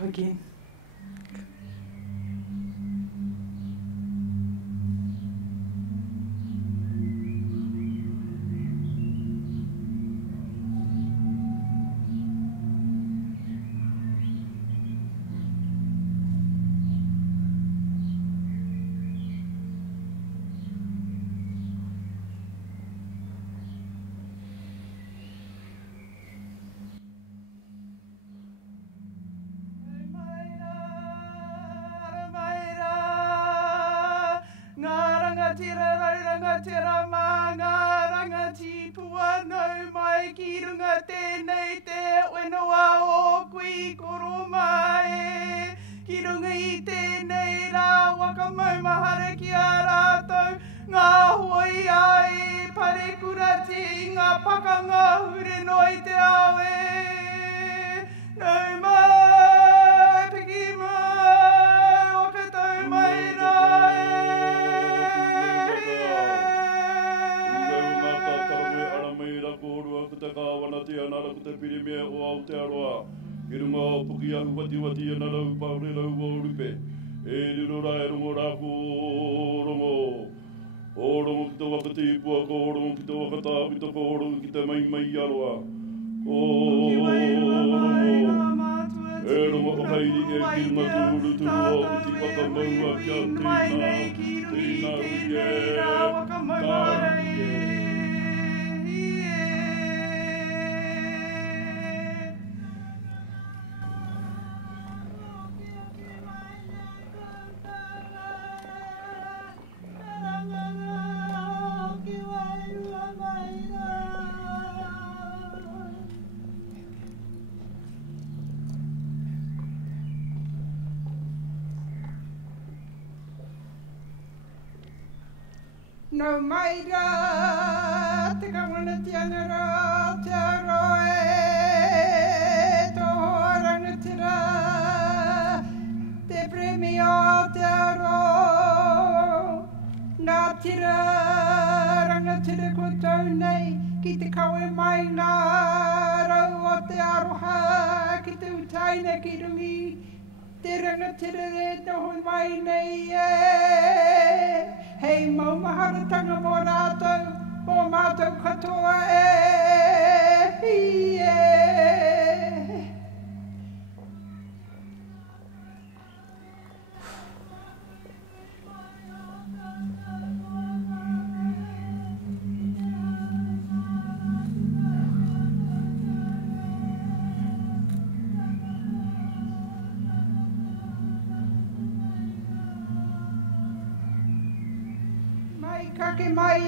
Pukeahu again. Tira manga rangati puano mai ki runga tēnei te whenua o kui koro mai. Ki runga I tēnei rā waka maumahara ki a rātou. Ngā hoi ai pare kurati ngā pakanga hure noi te awe. Nau mai piki mai wakatau mai rai. Te kāwana te anara ko te pirimea o Aotearoa. Ki runga o Pukeahu wati ana rau paure rau o rupe. E riro rai rongo rāko rongo. O rongo ki te wakatīpua, ko rongo ki te wakatāpita, ko rongo ki te mai aroa. Ko rongo. E rongo o hairi e ki runga tūru o ki wakamaua kia tīna uie. No mai rā, te kawana te anara, te aroe, toho rangatira, te premio te aro, nā tira rangatira koutou nei, ki te kawe mai nā rau o te aroha, ki te utaina ki rungi, te rangatira re toho mai nei e. Hei maumaharatanga mō rātou, o mātou katoa e. Kake mai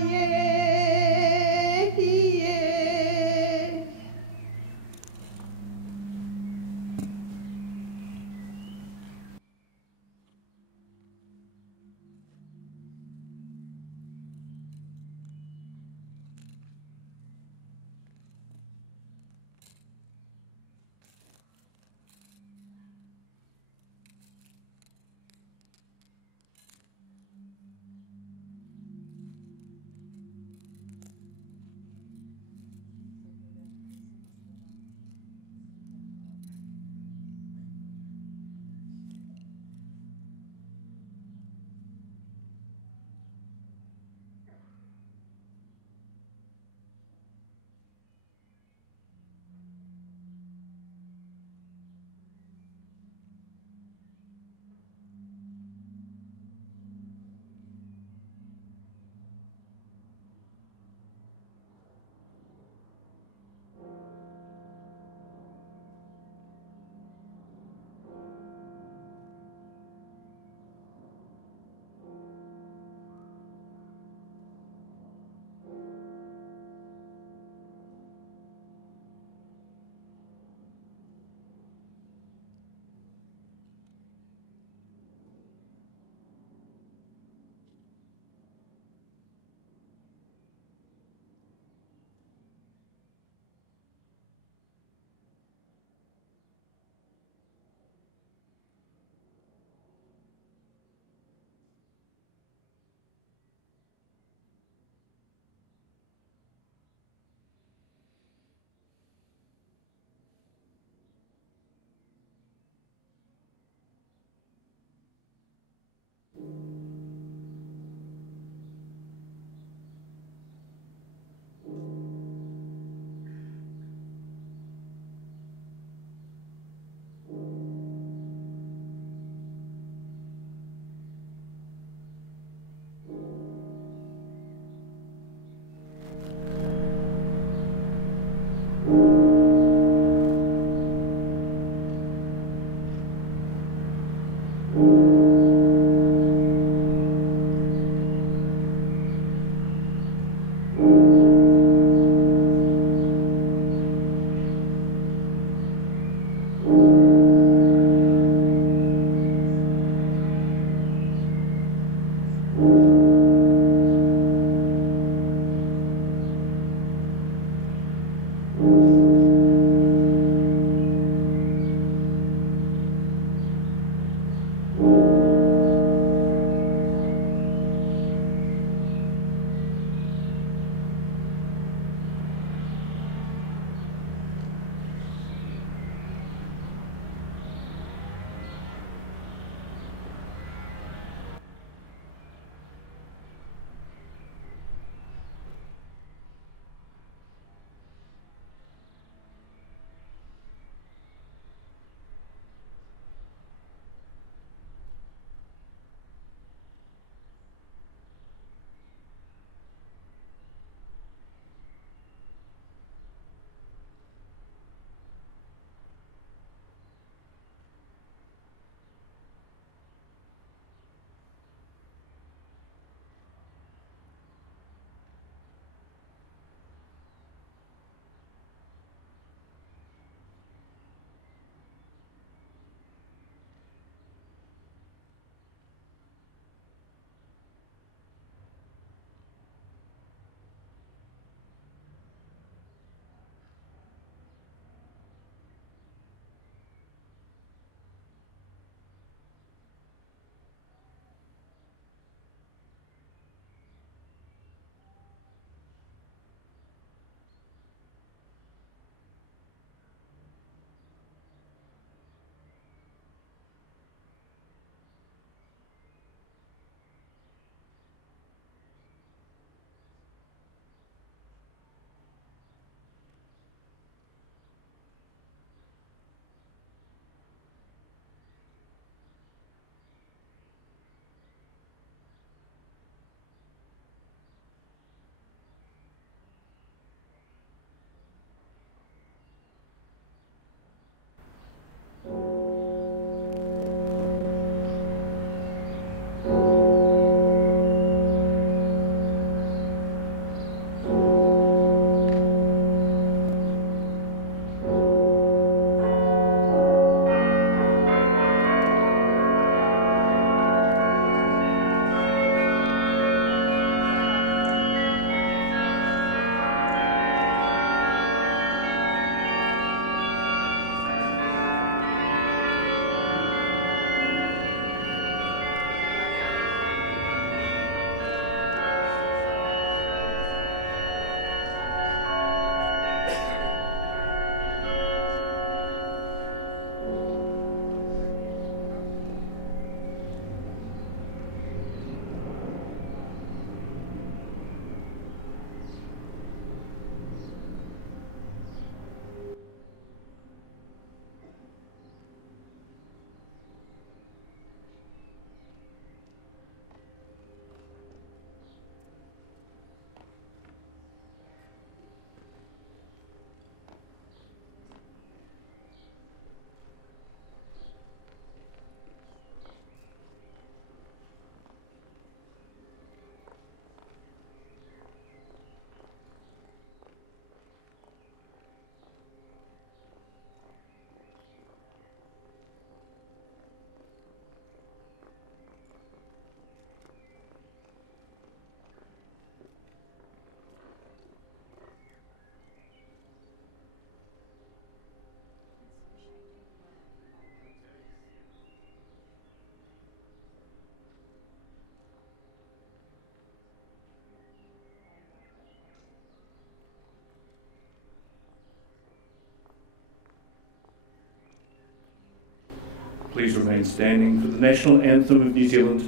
Please remain standing for the National Anthem of New Zealand.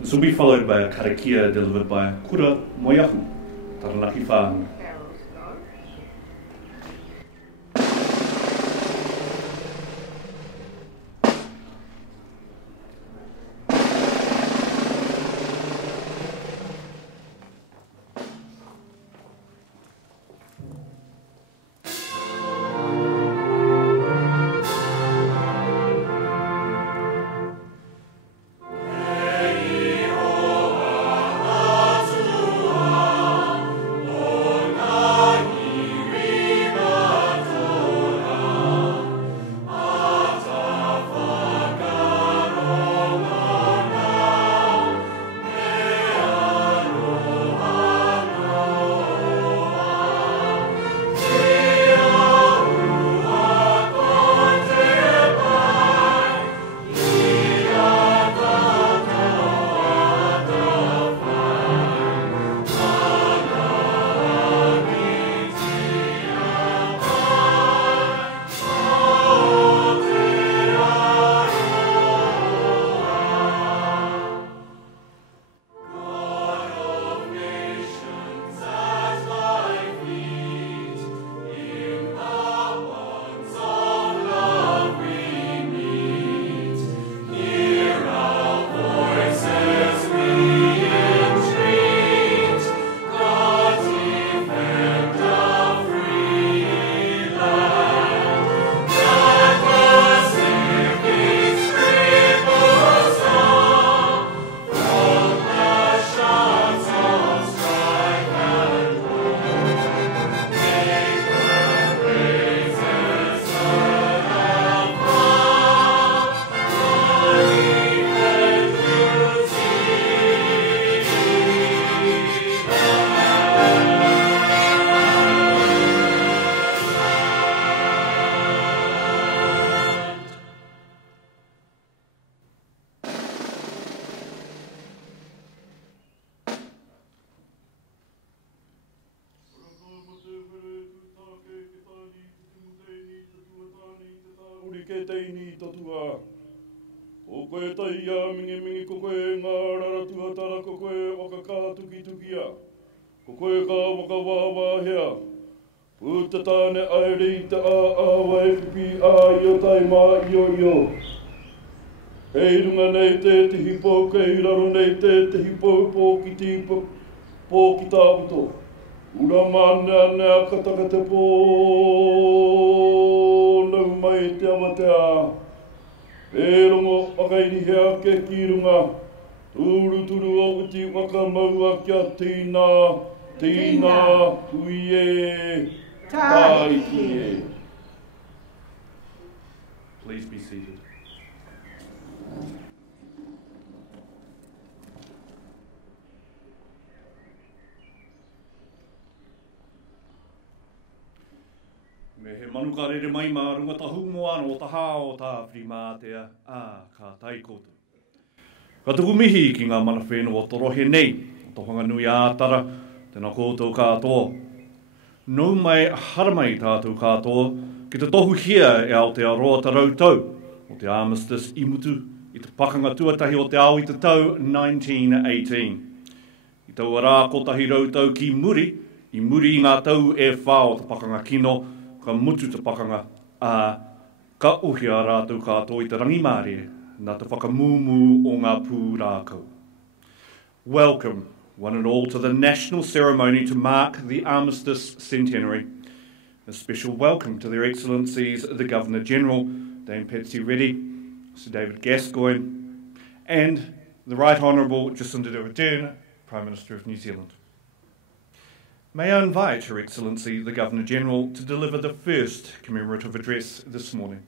This will be followed by a karakia delivered by Kura Moiahu, Taranaki Whānui. Ke teini tatua. O koe tai a mingi ko koe ngā raratua tara ko koe waka kā tuki tukia. Ko koe ka waka wāwāhea. Puta tāne aere i te āwa e pipi a i o tai mā i o. Hei runga nei te hipou, kei raro nei te hipou pō ki tīpa, pō ki tāputo. Ura mana nea kataka te pō, nau mai te amatea. Pērongo akaini hea ke ki runga, tūru o uti waka maua kia tīna, hui e, tāriki e. Please be seated. Me he manukarere mai mā runga tahu moana o taha o tā whirimātea ka tai koutou. Ka tuku mihi ki ngā mana whenua o torohe nei, o tohanga nui ātara, tēnā koutou katoa. Nau mai haramai tātou katoa, ki te tohu hia e Aotearoa ta rautau, o te Armistice i mutu, i te pakanga tuatahi o te ao i te tau 1918. I tau arā kotahi rautau ki muri, i muri i ngā tau e whā o te pakanga kino, ka mutu te pakanga ka uhi a rātou katoa i te rangimāre, nā te whakamūmū o ngā pū rākau. Welcome, one and all, to the national ceremony to mark the Armistice Centenary. A special welcome to Their Excellencies the Governor-General, Dame Patsy Reddy, Sir David Gascoigne, and the Right Honourable Jacinda Ardern, Prime Minister of New Zealand. May I invite Her Excellency the Governor-General to deliver the first commemorative address this morning.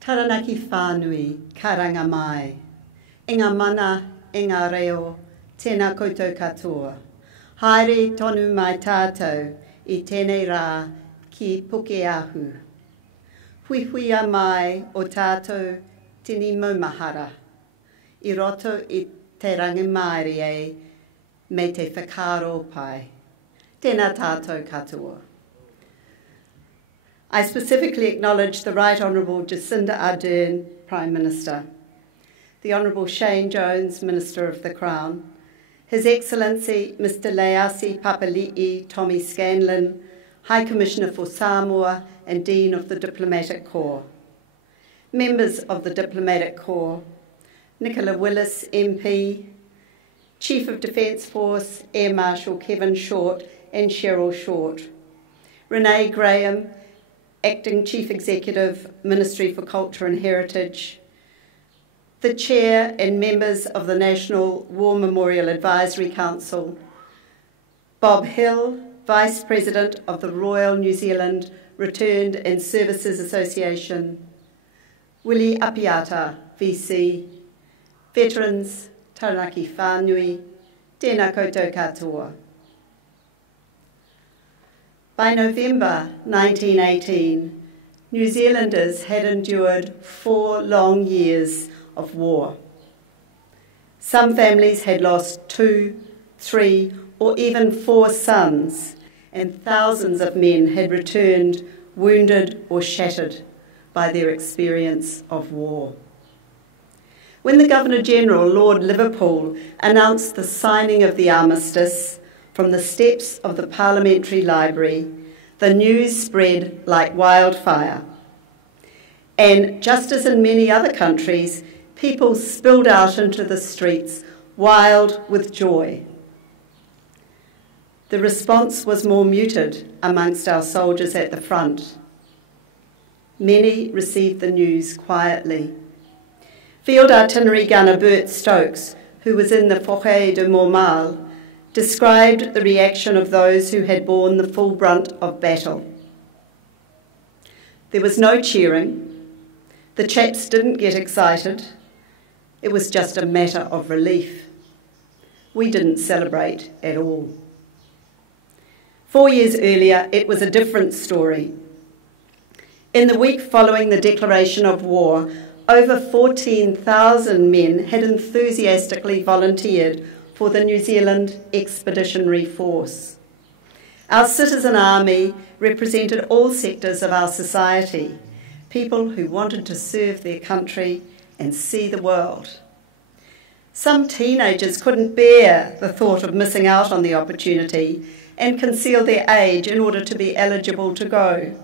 Taranaki whānui, karanga mai. E ngā mana, e ngā reo, tēnā koutou katoa. Haere tonu mai tātou I tēnei rā ki Pukeahu. Huihuia mai o tātou tini maumahara, I roto I te rangimaere e me te whakaro pai. Tēnā tātou katoa. I specifically acknowledge the Right Honourable Jacinda Ardern, Prime Minister, the Honourable Shane Jones, Minister of the Crown, His Excellency Mr Leasi Papali'i Tommy Scanlon, High Commissioner for Samoa and Dean of the Diplomatic Corps, members of the Diplomatic Corps, Nicola Willis MP, Chief of Defence Force Air Marshal Kevin Short and Cheryl Short, Renee Graham, Acting Chief Executive, Ministry for Culture and Heritage, the Chair and members of the National War Memorial Advisory Council, Bob Hill, Vice President of the Royal New Zealand Returned and Services Association, Willie Apiata, VC, veterans, taranaki whānui, tēnā koutou katoa. By November 1918, New Zealanders had endured 4 long years of war. Some families had lost 2, 3, or even 4 sons, and thousands of men had returned wounded or shattered by their experience of war. When the Governor-General, Lord Liverpool, announced the signing of the Armistice from the steps of the Parliamentary Library, the news spread like wildfire. And just as in many other countries, people spilled out into the streets, wild with joy. The response was more muted amongst our soldiers at the front. Many received the news quietly. Field Artillery Gunner Bert Stokes, who was in the Foret de Mormal, described the reaction of those who had borne the full brunt of battle. There was no cheering. The chaps didn't get excited. It was just a matter of relief. We didn't celebrate at all. 4 years earlier, it was a different story. In the week following the declaration of war, over 14,000 men had enthusiastically volunteered for the New Zealand Expeditionary Force. Our citizen army represented all sectors of our society, people who wanted to serve their country and see the world. Some teenagers couldn't bear the thought of missing out on the opportunity and concealed their age in order to be eligible to go.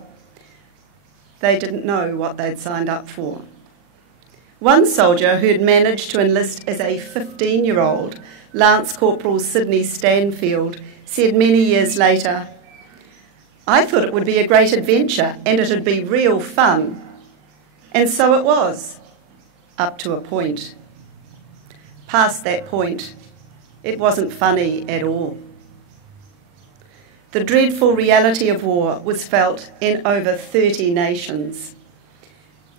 They didn't know what they'd signed up for. One soldier who had managed to enlist as a 15-year-old, Lance Corporal Sidney Stanfield, said many years later, "I thought it would be a great adventure and it'd be real fun." And so it was, up to a point. Past that point, it wasn't funny at all. The dreadful reality of war was felt in over 30 nations.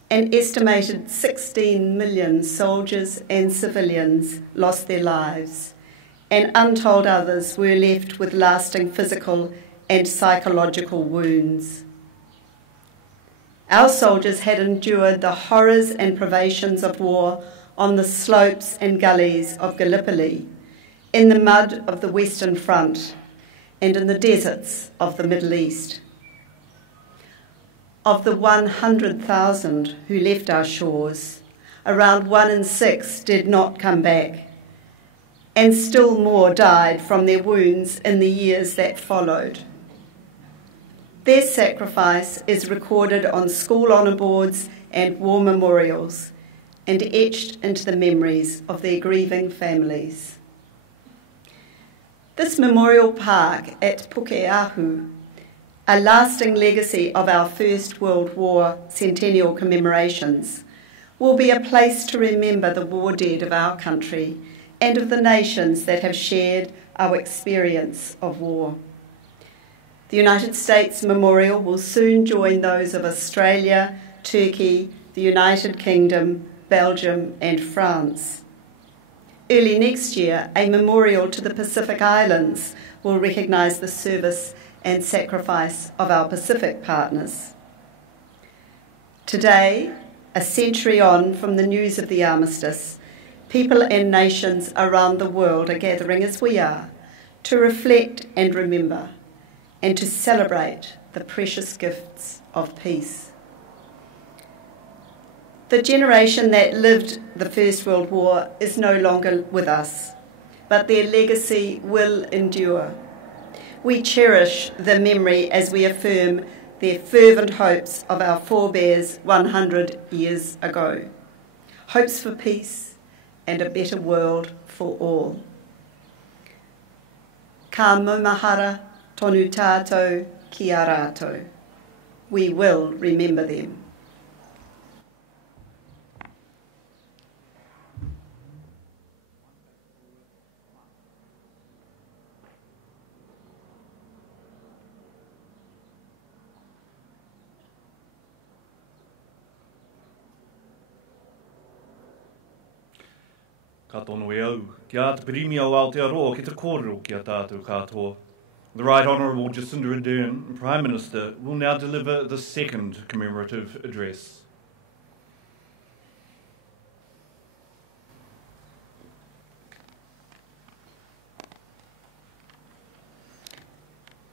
An estimated 16 million soldiers and civilians lost their lives, and untold others were left with lasting physical and psychological wounds. Our soldiers had endured the horrors and privations of war on the slopes and gullies of Gallipoli, in the mud of the Western Front, and in the deserts of the Middle East. Of the 100,000 who left our shores, around 1 in 6 did not come back, and still more died from their wounds in the years that followed. Their sacrifice is recorded on school honour boards and war memorials and etched into the memories of their grieving families. This memorial park at Pukeahu, a lasting legacy of our First World War centennial commemorations, will be a place to remember the war dead of our country and of the nations that have shared our experience of war. The United States Memorial will soon join those of Australia, Turkey, the United Kingdom, Belgium and France. Early next year, a memorial to the Pacific Islands will recognise the service and sacrifice of our Pacific partners. Today, a century on from the news of the Armistice, people and nations around the world are gathering as we are to reflect and remember and to celebrate the precious gifts of peace. The generation that lived the First World War is no longer with us, but their legacy will endure. We cherish the memory as we affirm their fervent hopes of our forebears 100 years ago. Hopes for peace and a better world for all. Ka maumahara tonu tātou ki a rātou. We will remember them. Ka tono e au, ki a te pirimi au Aotearoa ki te kōrero ki a tātou katoa. The Right Honourable Jacinda Ardern, Prime Minister, will now deliver the second commemorative address.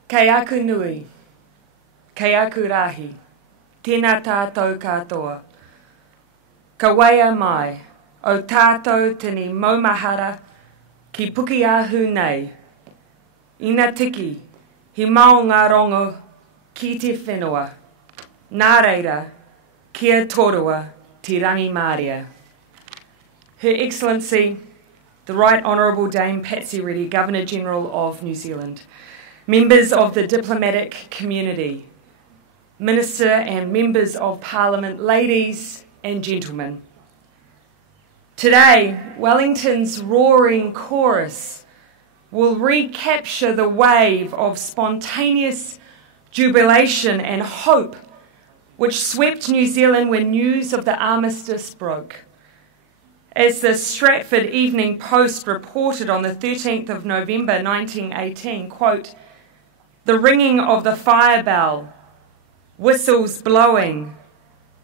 Kei aku nui, kei aku rahi, tēnā tātou katoa. Ka waia mai, o tātou tini maumahara ki Pukeahu nei. Ina tiki, he mao ngā rongo ki te whenua. Nā reira, kia torua te rangi Māria. Her Excellency, the Right Honourable Dame Patsy Reddy, Governor-General of New Zealand, members of the diplomatic community, Minister and members of Parliament, ladies and gentlemen. Today, Wellington's roaring chorus will recapture the wave of spontaneous jubilation and hope which swept New Zealand when news of the Armistice broke. As the Stratford Evening Post reported on the 13th of November 1918, quote, "The ringing of the fire bell, whistles blowing,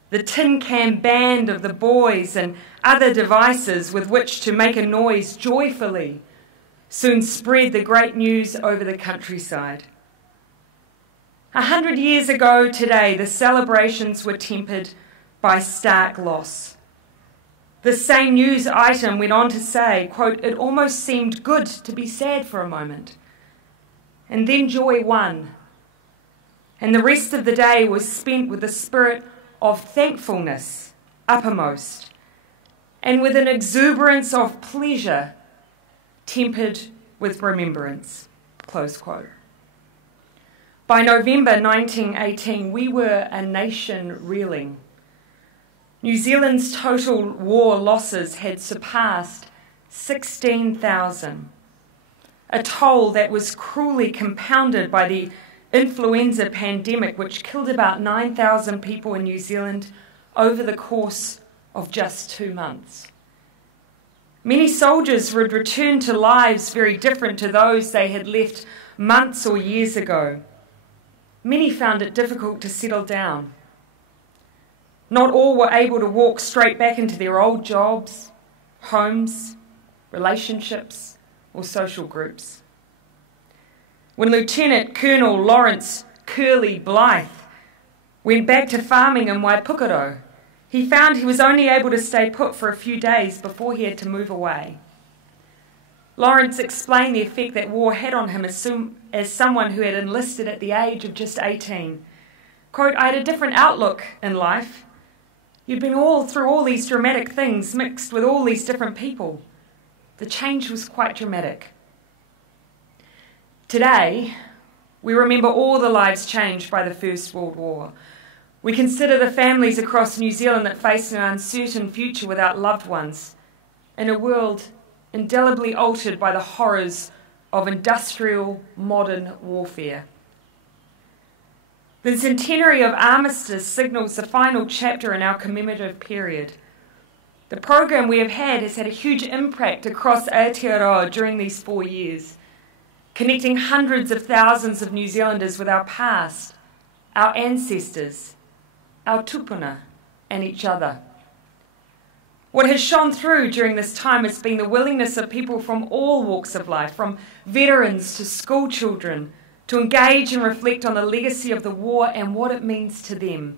the tin can band of the boys and other devices with which to make a noise joyfully soon spread the great news over the countryside." 100 years ago today, the celebrations were tempered by stark loss. The same news item went on to say, quote, "It almost seemed good to be sad for a moment. And then joy won. And the rest of the day was spent with the spirit of thankfulness uppermost, and with an exuberance of pleasure tempered with remembrance," close quote. By November 1918, we were a nation reeling. New Zealand's total war losses had surpassed 16,000, a toll that was cruelly compounded by the influenza pandemic, which killed about 9,000 people in New Zealand over the course of just 2 months. Many soldiers would return to lives very different to those they had left months or years ago. Many found it difficult to settle down. Not all were able to walk straight back into their old jobs, homes, relationships, or social groups. When Lieutenant Colonel Lawrence Curly Blythe went back to farming in Waipukaro, he found he was only able to stay put for a few days before he had to move away. Lawrence explained the effect that war had on him as someone who had enlisted at the age of just 18. Quote, "I had a different outlook in life. You'd been through all these dramatic things mixed with all these different people. The change was quite dramatic." Today, we remember all the lives changed by the First World War. We consider the families across New Zealand that face an uncertain future without loved ones, in a world indelibly altered by the horrors of industrial modern warfare. The Centenary of Armistice signals the final chapter in our commemorative period. The program we have had has had a huge impact across Aotearoa during these 4 years, connecting hundreds of thousands of New Zealanders with our past, our ancestors, our tupuna, and each other. What has shone through during this time has been the willingness of people from all walks of life, from veterans to school children, to engage and reflect on the legacy of the war and what it means to them.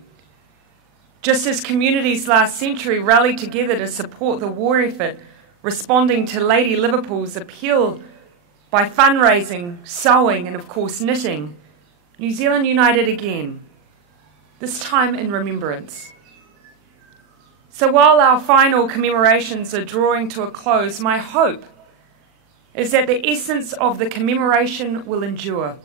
Just as communities last century rallied together to support the war effort, responding to Lady Liverpool's appeal by fundraising, sewing, and of course knitting, New Zealand united again, this time in remembrance. So while our final commemorations are drawing to a close, my hope is that the essence of the commemoration will endure.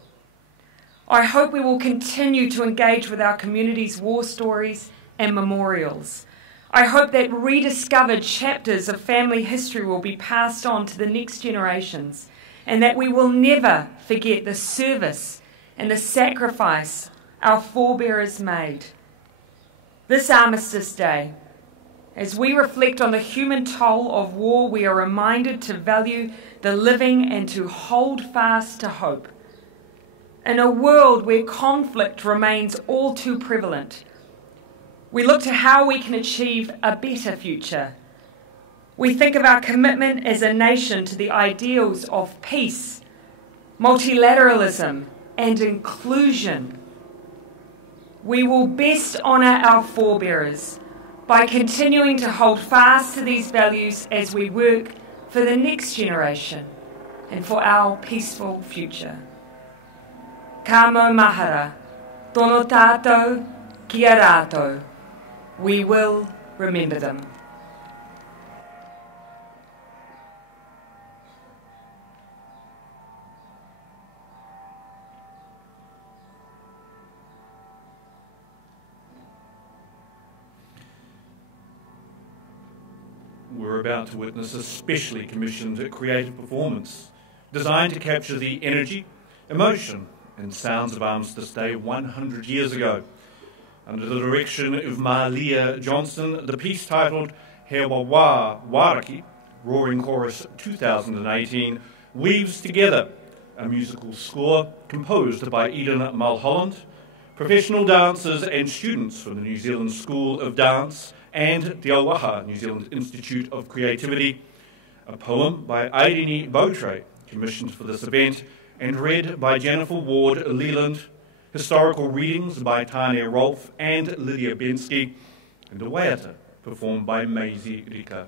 I hope we will continue to engage with our community's war stories and memorials. I hope that rediscovered chapters of family history will be passed on to the next generations, and that we will never forget the service and the sacrifice our forebears made. This Armistice Day, as we reflect on the human toll of war, we are reminded to value the living and to hold fast to hope. In a world where conflict remains all too prevalent, we look to how we can achieve a better future. We think of our commitment as a nation to the ideals of peace, multilateralism, and inclusion. We will best honour our forebearers by continuing to hold fast to these values as we work for the next generation and for our peaceful future. Ka mau mahara, tono tātou, kia rātou. We will remember them. We're about to witness a specially commissioned creative performance designed to capture the energy, emotion and sounds of Armistice Day 100 years ago. Under the direction of Malia Johnson, the piece titled He Wawa Waraki, Roaring Chorus 2018, weaves together a musical score composed by Eden Mulholland, professional dancers and students from the New Zealand School of Dance and Te Auaha New Zealand Institute of Creativity, a poem by Airini Beautray, commissioned for this event and read by Jennifer Ward Leland, historical readings by Tane Rolfe and Lydia Bensky, and a waiata performed by Maisie Rika.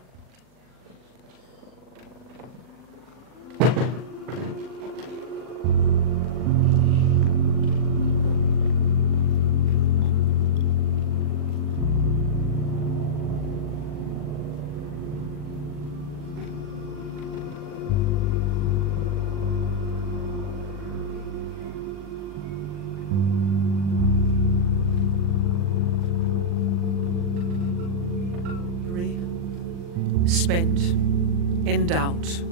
Spent in doubt.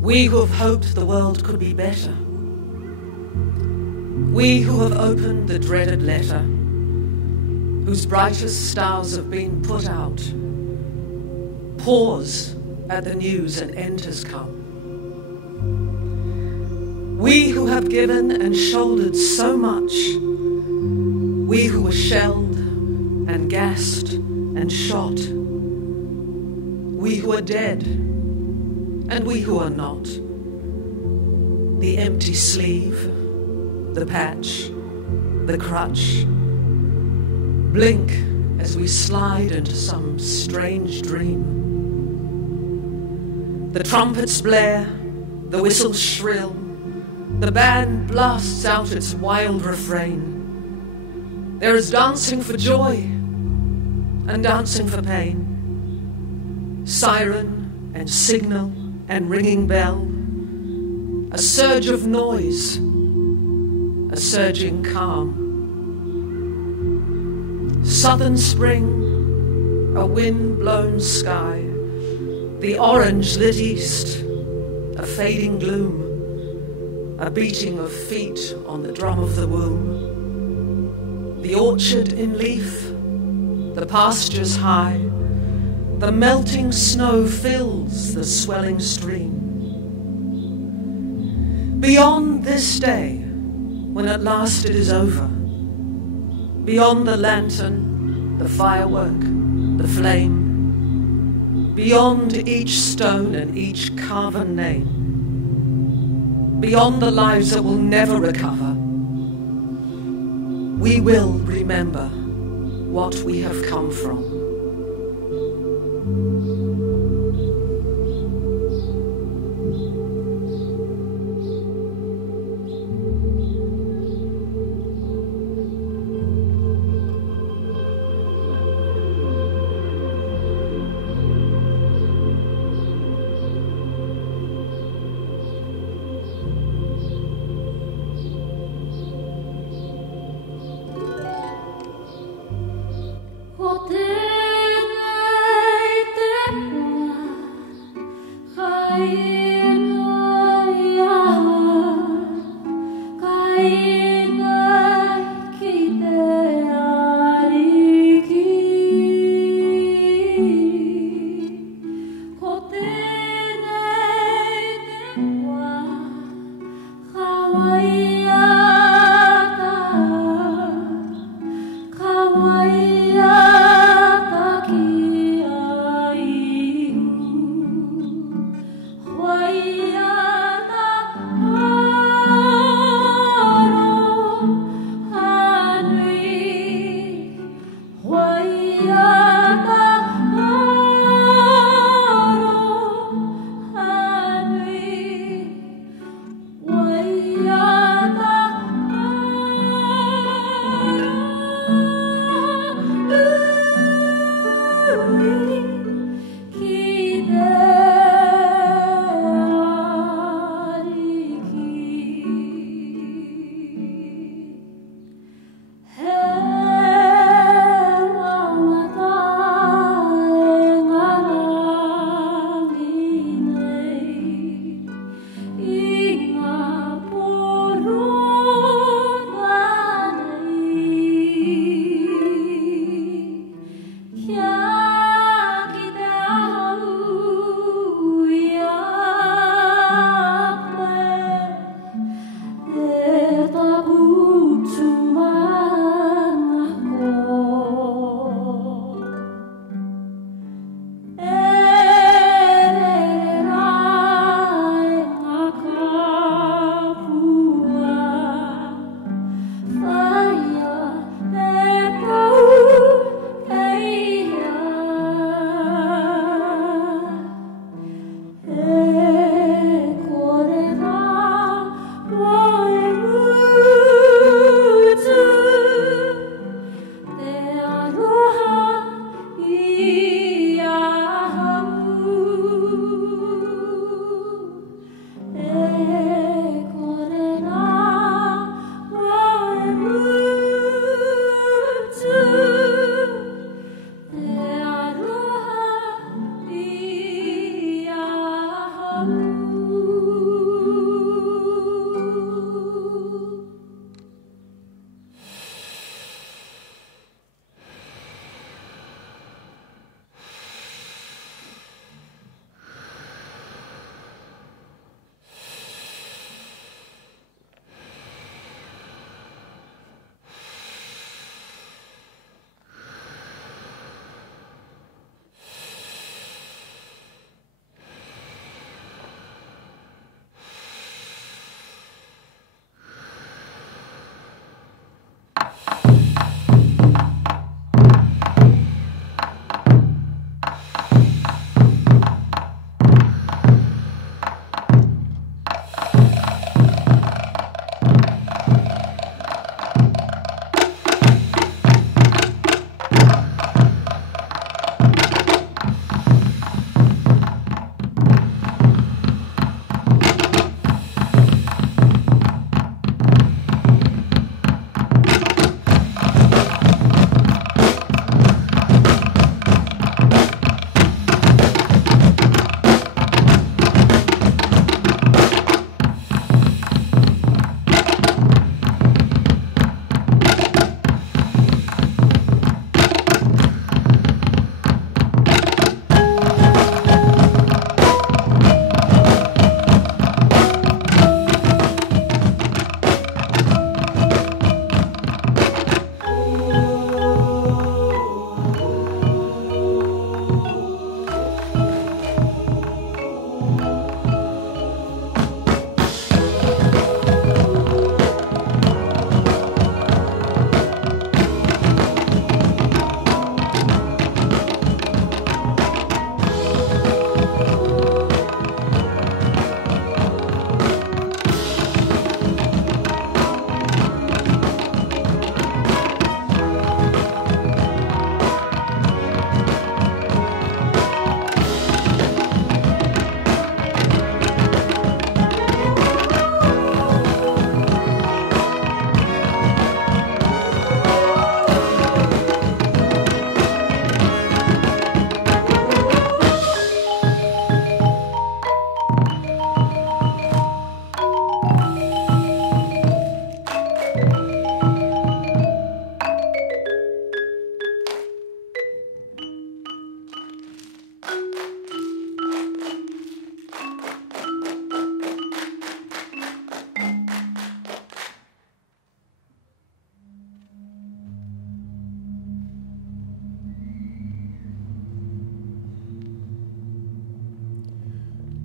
We who have hoped the world could be better. We who have opened the dreaded letter, whose brightest stars have been put out, pause at the news an end has come. We who have given and shouldered so much, we who were shelled and gassed and shot, we who are dead, and we who are not. The empty sleeve, the patch, the crutch. Blink as we slide into some strange dream. The trumpets blare, the whistles shrill, the band blasts out its wild refrain. There is dancing for joy and dancing for pain. Siren and signal and ringing bell, a surge of noise, a surging calm. Southern spring, a wind-blown sky, the orange-lit east, a fading gloom, a beating of feet on the drum of the womb. The orchard in leaf, the pastures high, the melting snow fills the swelling stream. Beyond this day, when at last it is over, beyond the lantern, the firework, the flame, beyond each stone and each carven name, beyond the lives that will never recover, we will remember what we have come from. Hotel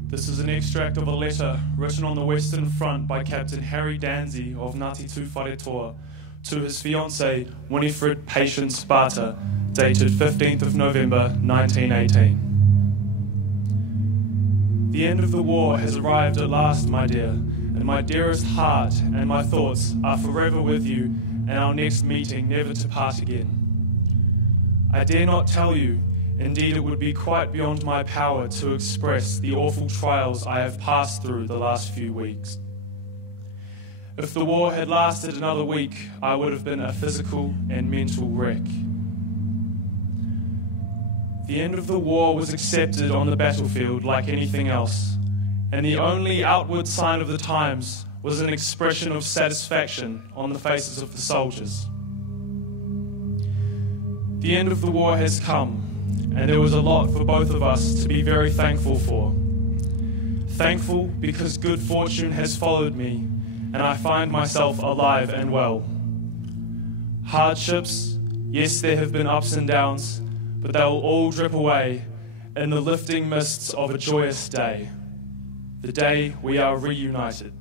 This is an extract of a letter written on the Western Front by Captain Harry Danzy of Ngāti Tūwharetoa to his fiancée Winifred Patience Barter, dated 15th of November 1918. The end of the war has arrived at last, my dear, and my dearest heart and my thoughts are forever with you, and our next meeting never to part again. I dare not tell you, indeed it would be quite beyond my power to express the awful trials I have passed through the last few weeks. If the war had lasted another week, I would have been a physical and mental wreck. The end of the war was accepted on the battlefield like anything else, and the only outward sign of the times was an expression of satisfaction on the faces of the soldiers. The end of the war has come, and there was a lot for both of us to be very thankful for. Thankful because good fortune has followed me, and I find myself alive and well. Hardships, yes, there have been ups and downs, but they will all drip away in the lifting mists of a joyous day, the day we are reunited.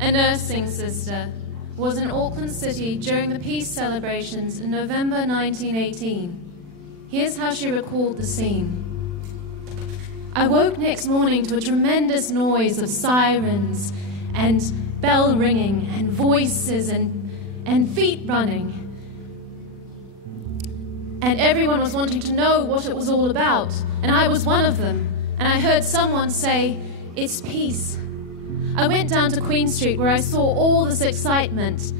A nursing sister, was in Auckland City during the peace celebrations in November 1918. Here's how she recalled the scene. I woke next morning to a tremendous noise of sirens and bell ringing and voices and feet running. And everyone was wanting to know what it was all about, and I was one of them. And I heard someone say, "It's peace." I went down to Queen Street where I saw all this excitement.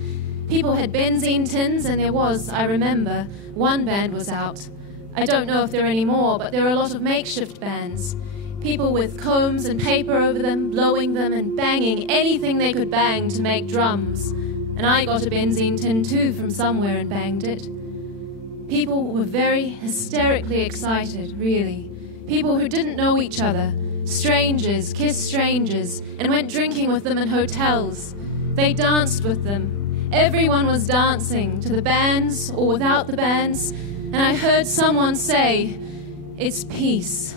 People had benzene tins, and there was, I remember, one band was out. I don't know if there are any more, but there are a lot of makeshift bands. People with combs and paper over them, blowing them and banging anything they could bang to make drums. And I got a benzene tin too from somewhere and banged it. People were very hysterically excited, really. People who didn't know each other. Strangers kissed strangers and went drinking with them in hotels. They danced with them. Everyone was dancing, to the bands or without the bands. And I heard someone say, "It's peace."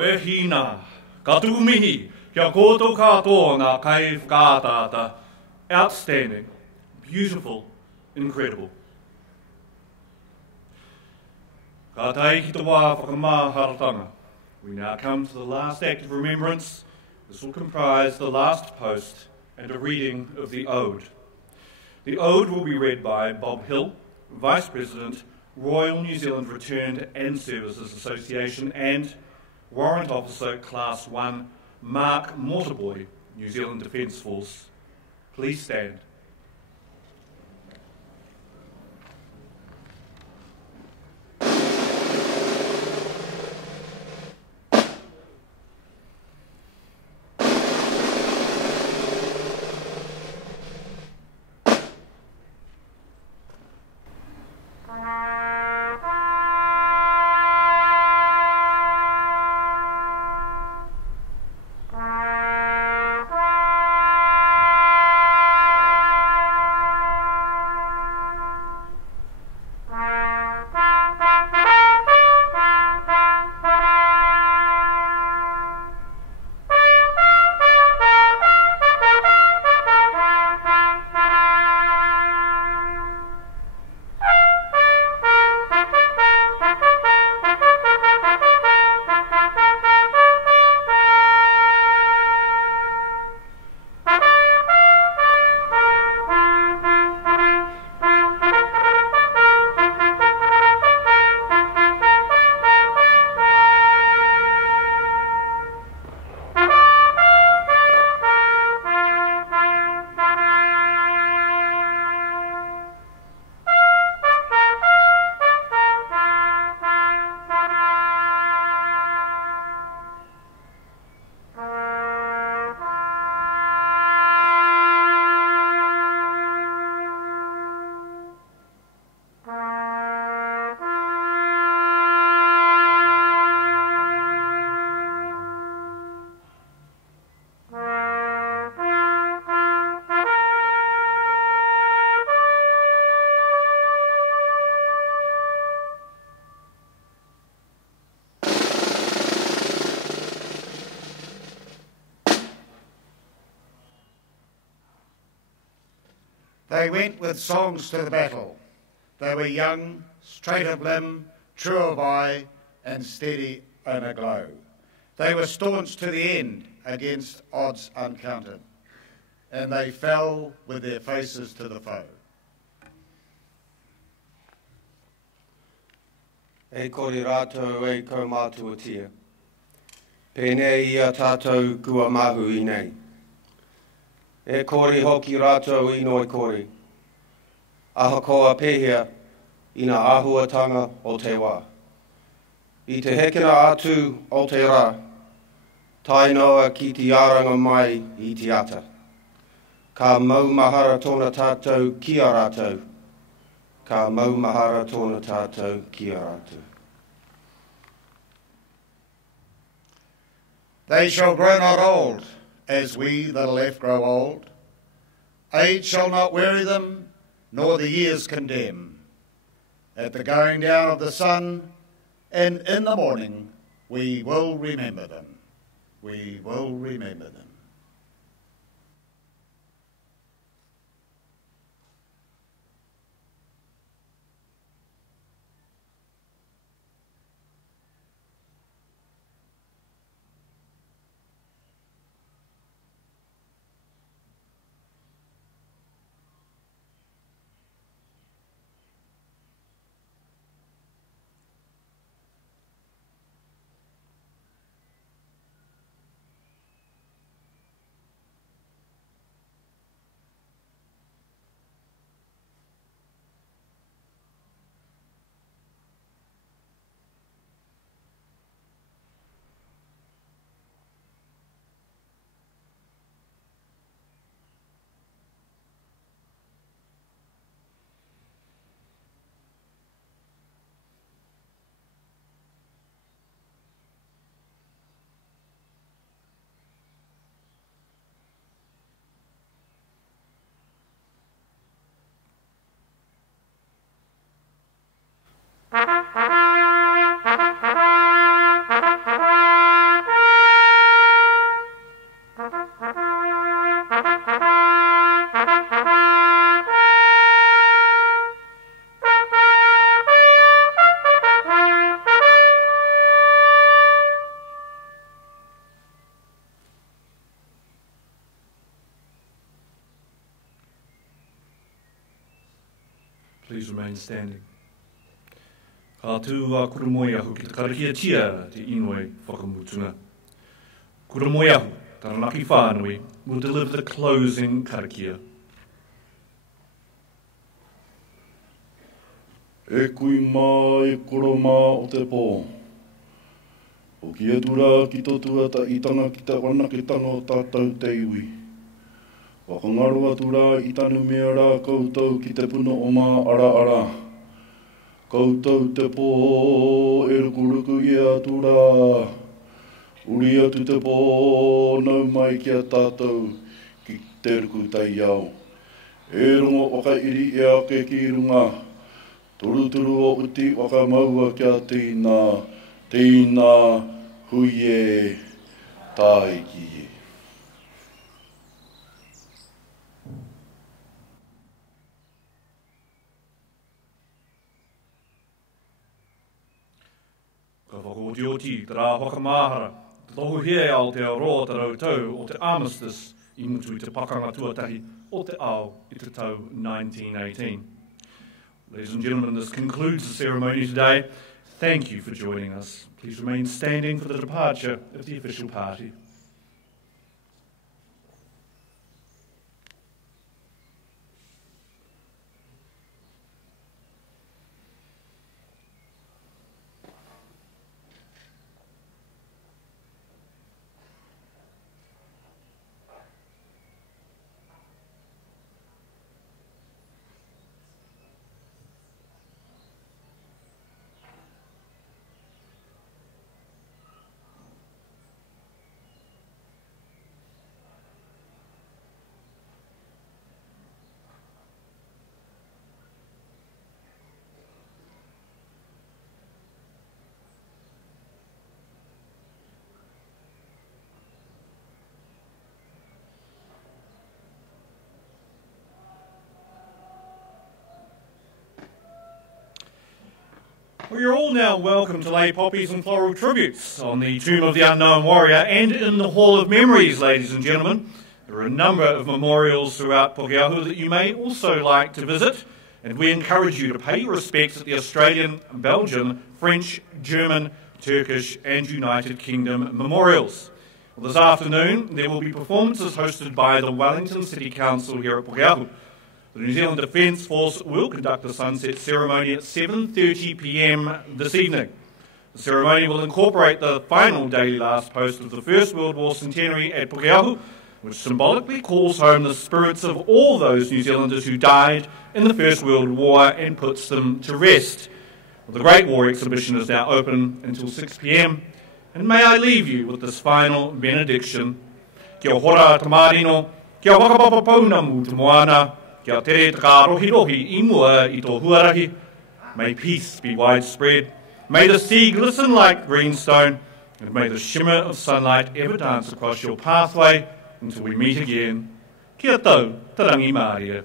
Oe hina, ka tukumihi, kia koutou katoa ngā kai whakātāta. Outstanding, beautiful, incredible. Ka tae ki te wā whakamāharatanga. We now come to the last act of remembrance. This will comprise the last post and a reading of the Ode. The Ode will be read by Bob Hill, Vice President, Royal New Zealand Returned and Services Association, and Warrant Officer Class 1, Mark Mortarboy, New Zealand Defence Force. Please stand. They went with songs to the battle. They were young, straight of limb, true of eye, and steady in a glow. They were staunch to the end against odds uncounted, and they fell with their faces to the foe. E kore rātou e kaumātuatia. Pēnei ia tātou kua mahu I nei. E kore hoki rātou I noi kore. Ahakoa pēhea I ngā āhuatanga o te wā. I te hekena atu o te rā, tai noa ki te aranga mai I te ata. Ka maumahara tōna tātou kia rātou. Ka maumahara tōna tātou kia rātou. They shall grow not old, as we that are left grow old. Age shall not weary them, nor the years condemn. At the going down of the sun, and in the morning, we will remember them. We will remember them. please remain standing. Ka tū a Kurumoeahu ki te karakia tia te inoi whakamutunga. Kurumoeahu, Taranaki Whānui, will deliver the closing karakia. E kui mā e koro mā o te pō. O ki e tura ki tō tuata i tanga ki te wanakitanga o tātou te iwi. Whakangaroa tura i tanu mea rā koutou ki te puna o mā ara ara. Koutou te pō e rukuruku i a tura. Uri atu te pō nau mai ki a tātou ki te ruku tai au. E rungo waka iri e ake ki runga. Turuturu o uti waka maua kia tīnā, tīnā hui e tāiki e. Ka whakaoti te rā whakamāhara, te tohu hea ao te aroa te rautau o te Armistice I mutu I te pakanga tuatahi o te ao I te tau 1918. Ladies and gentlemen, this concludes the ceremony today. Thank you for joining us. Please remain standing for the departure of the official party. Well, you're all now welcome to lay poppies and floral tributes on the tomb of the unknown warrior and in the Hall of Memories, ladies and gentlemen. There are a number of memorials throughout Pukeahu that you may also like to visit, and we encourage you to pay your respects at the Australian, Belgian, French, German, Turkish and United Kingdom memorials. Well, this afternoon there will be performances hosted by the Wellington City Council here at Pukeahu. The New Zealand Defence Force will conduct the sunset ceremony at 7:30 p.m. this evening. The ceremony will incorporate the final daily last post of the First World War Centenary at Pukeahu, which symbolically calls home the spirits of all those New Zealanders who died in the First World War and puts them to rest. Well, the Great War exhibition is now open until 6 p.m. And may I leave you with this final benediction. Kia hora tamarino, kia wakapapapauna mu te moana, kia tere te ka rohi I mua I tō huarahi. May peace be widespread. May the sea glisten like greenstone, and may the shimmer of sunlight ever dance across your pathway until we meet again. Kia tau, tarangi Māria.